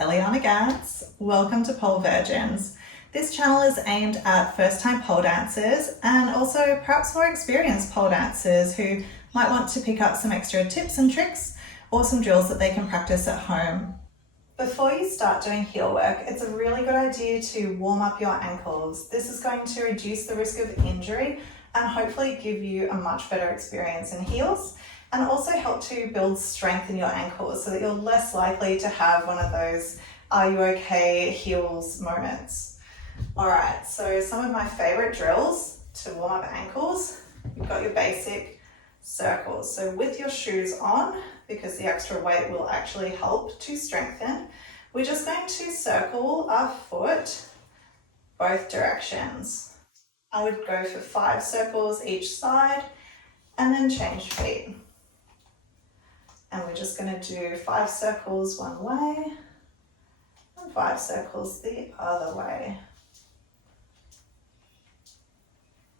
Eliana Gance. Welcome to Pole Virgins. This channel is aimed at first-time pole dancers and also perhaps more experienced pole dancers who might want to pick up some extra tips and tricks or some drills that they can practice at home. Before you start doing heel work, it's a really good idea to warm up your ankles. This is going to reduce the risk of injury and hopefully give you a much better experience in heels, and also help to build strength in your ankles so that you're less likely to have one of those "are you okay" heels moments. All right, so some of my favorite drills to warm up ankles. You've got your basic circles. So with your shoes on, because the extra weight will actually help to strengthen, we're just going to circle our foot both directions. I would go for 5 circles each side and then change feet. And we're just going to do 5 circles one way and 5 circles the other way.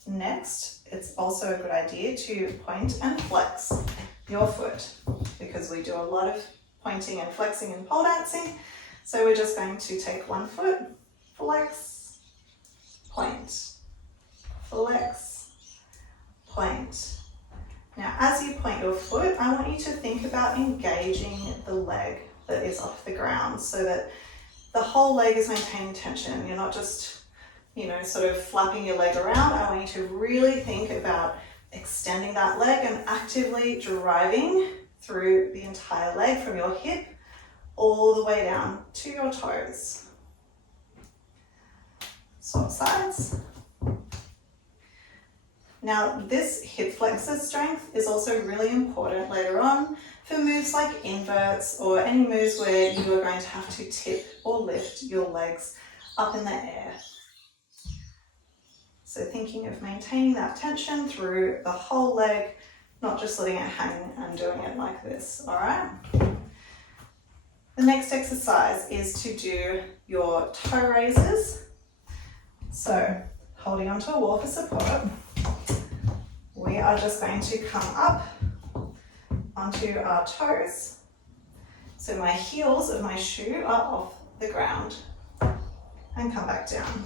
Next, it's also a good idea to point and flex your foot, because we do a lot of pointing and flexing in pole dancing. So we're just going to take one foot, flex, point, flex, point. Now, as you point your foot, I want you to think about engaging the leg that is off the ground so that the whole leg is maintaining tension. You're not just, sort of flapping your leg around. I want you to really think about extending that leg and actively driving through the entire leg from your hip all the way down to your toes. Swap sides. Now, this hip flexor strength is also really important later on for moves like inverts or any moves where you are going to have to tip or lift your legs up in the air. So thinking of maintaining that tension through the whole leg, not just letting it hang and doing it like this, all right? The next exercise is to do your toe raises. So holding onto a wall for support, we are just going to come up onto our toes. So my heels of my shoe are off the ground and come back down.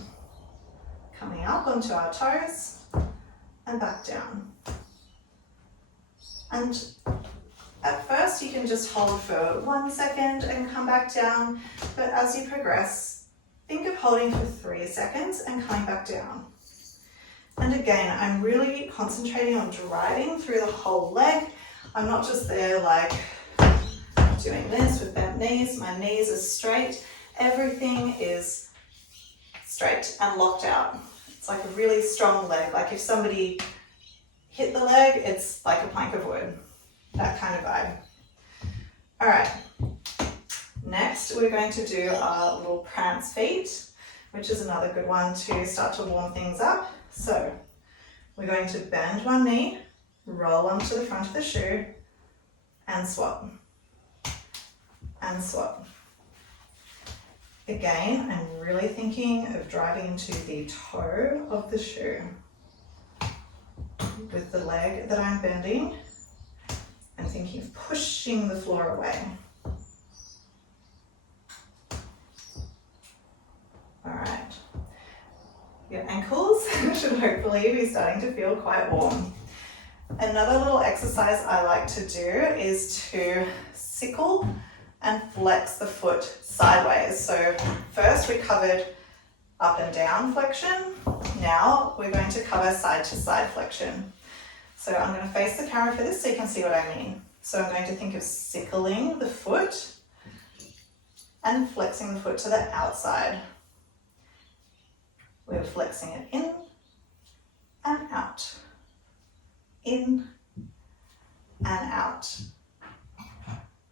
Coming up onto our toes and back down. And at first you can just hold for 1 second and come back down, but as you progress, think of holding for 3 seconds and coming back down. And again, I'm really concentrating on driving through the whole leg. I'm not just there like doing this with bent knees. My knees are straight. Everything is straight and locked out. It's like a really strong leg. Like if somebody hit the leg, it's like a plank of wood. That kind of vibe. All right. Next, we're going to do our little prance feet, which is another good one to start to warm things up. So we're going to bend one knee, roll onto the front of the shoe, and swap. And swap. Again, I'm really thinking of driving into the toe of the shoe with the leg that I'm bending. I'm thinking of pushing the floor away. All right. Your ankles should hopefully be starting to feel quite warm. Another little exercise I like to do is to sickle and flex the foot sideways. So first we covered up and down flexion. Now we're going to cover side to side flexion. So I'm going to face the camera for this so you can see what I mean. So I'm going to think of sickling the foot and flexing the foot to the outside. We're flexing it in and out, in and out.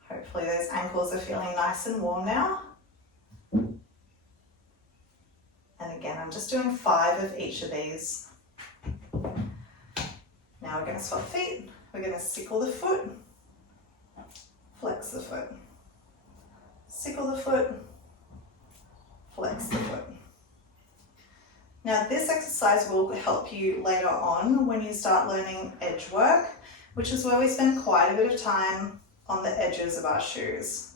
Hopefully those ankles are feeling nice and warm now. And again, I'm just doing 5 of each of these. Now we're going to swap feet. We're going to sickle the foot, flex the foot, sickle the foot, flex the foot. Now this exercise will help you later on when you start learning edge work, which is where we spend quite a bit of time on the edges of our shoes.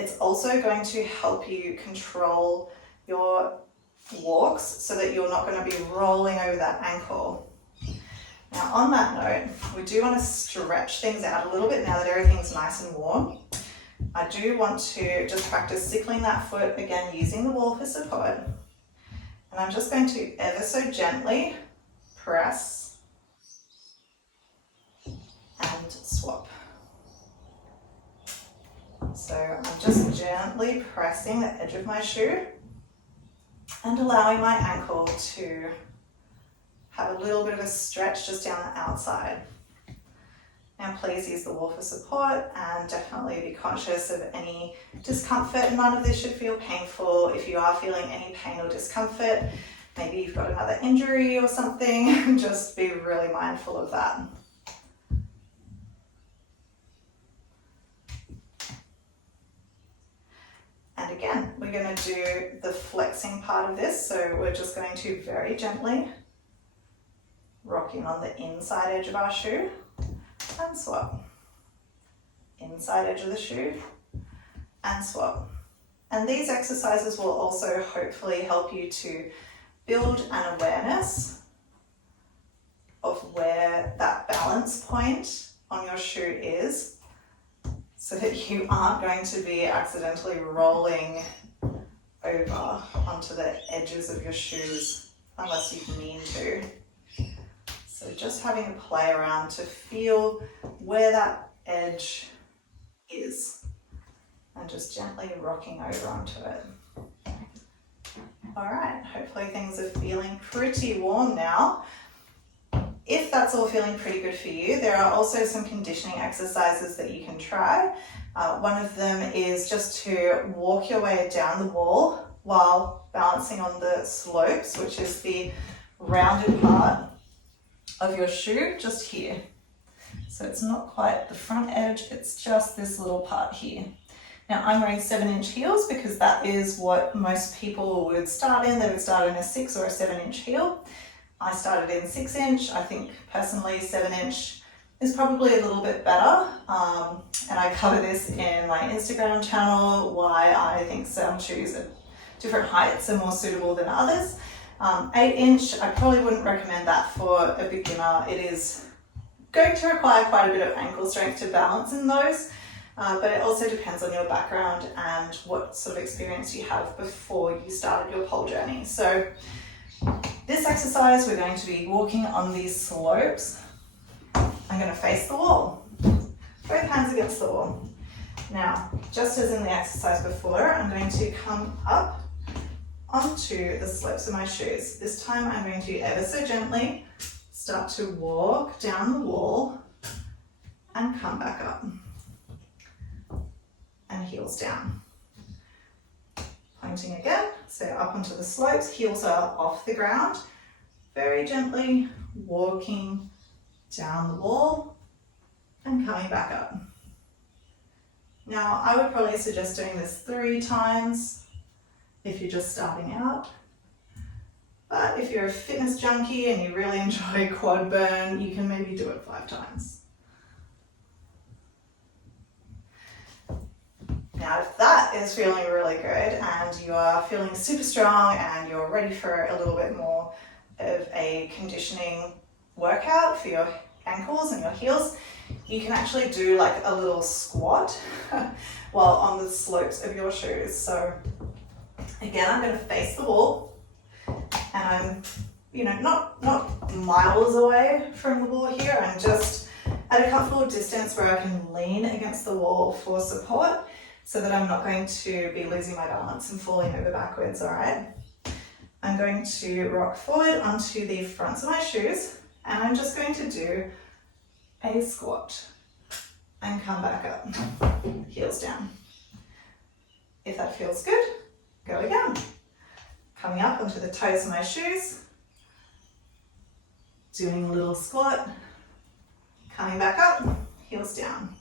It's also going to help you control your walks so that you're not going to be rolling over that ankle. Now on that note, we do want to stretch things out a little bit now that everything's nice and warm. I do want to just practice sickling that foot again using the wall for support. And I'm just going to ever so gently press and swap. So I'm just gently pressing the edge of my shoe and allowing my ankle to have a little bit of a stretch just down the outside. Now please use the wall for support and definitely be conscious of any discomfort. None of this should feel painful. If you are feeling any pain or discomfort, maybe you've got another injury or something, just be really mindful of that. And again, we're going to do the flexing part of this. So we're just going to very gently rock in on the inside edge of our shoe and swap. Inside edge of the shoe and swap. And these exercises will also hopefully help you to build an awareness of where that balance point on your shoe is, so that you aren't going to be accidentally rolling over onto the edges of your shoes unless you mean to. So just having a play around to feel where that edge is and just gently rocking over onto it. All right, hopefully things are feeling pretty warm now. If that's all feeling pretty good for you, there are also some conditioning exercises that you can try. One of them is just to walk your way down the wall while balancing on the slopes, which is the rounded part of your shoe just here. So it's not quite the front edge, it's just this little part here. Now I'm wearing 7-inch heels because that is what most people would start in. They would start in a 6 or a 7-inch heel. I started in 6-inch. I think personally 7-inch is probably a little bit better. And I cover this in my Instagram channel, why I think some shoes at different heights are more suitable than others. 8-inch, I probably wouldn't recommend that for a beginner. It is going to require quite a bit of ankle strength to balance in those, but it also depends on your background and what sort of experience you have before you started your pole journey. So this exercise, we're going to be walking on these slopes. I'm going to face the wall, both hands against the wall. Now, just as in the exercise before, I'm going to come up onto the slopes of my shoes. This time I'm going to ever so gently start to walk down the wall and come back up. And heels down. Pointing again, so up onto the slopes, heels are off the ground. Very gently walking down the wall and coming back up. Now, I would probably suggest doing this 3 times if you're just starting out. But if you're a fitness junkie and you really enjoy quad burn, you can maybe do it 5 times. Now, if that is feeling really good and you are feeling super strong and you're ready for a little bit more of a conditioning workout for your ankles and your heels, you can actually do like a little squat while on the slopes of your shoes. So again, I'm going to face the wall and I'm, not miles away from the wall here. I'm just at a comfortable distance where I can lean against the wall for support so that I'm not going to be losing my balance and falling over backwards, all right? I'm going to rock forward onto the fronts of my shoes and I'm just going to do a squat and come back up, heels down. If that feels good, go again. Coming up onto the toes of my shoes, doing a little squat, coming back up, heels down.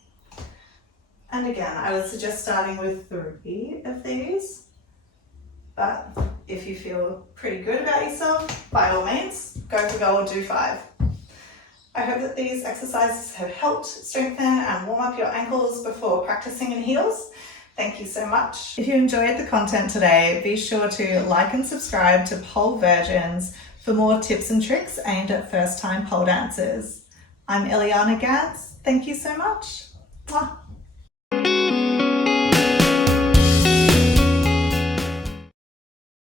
And again, I would suggest starting with 3 of these, but if you feel pretty good about yourself, by all means, go for gold, do 5. I hope that these exercises have helped strengthen and warm up your ankles before practicing in heels. Thank you so much. If you enjoyed the content today, be sure to like and subscribe to Pole Virgins for more tips and tricks aimed at first-time pole dancers. I'm Eliana Gance. Thank you so much.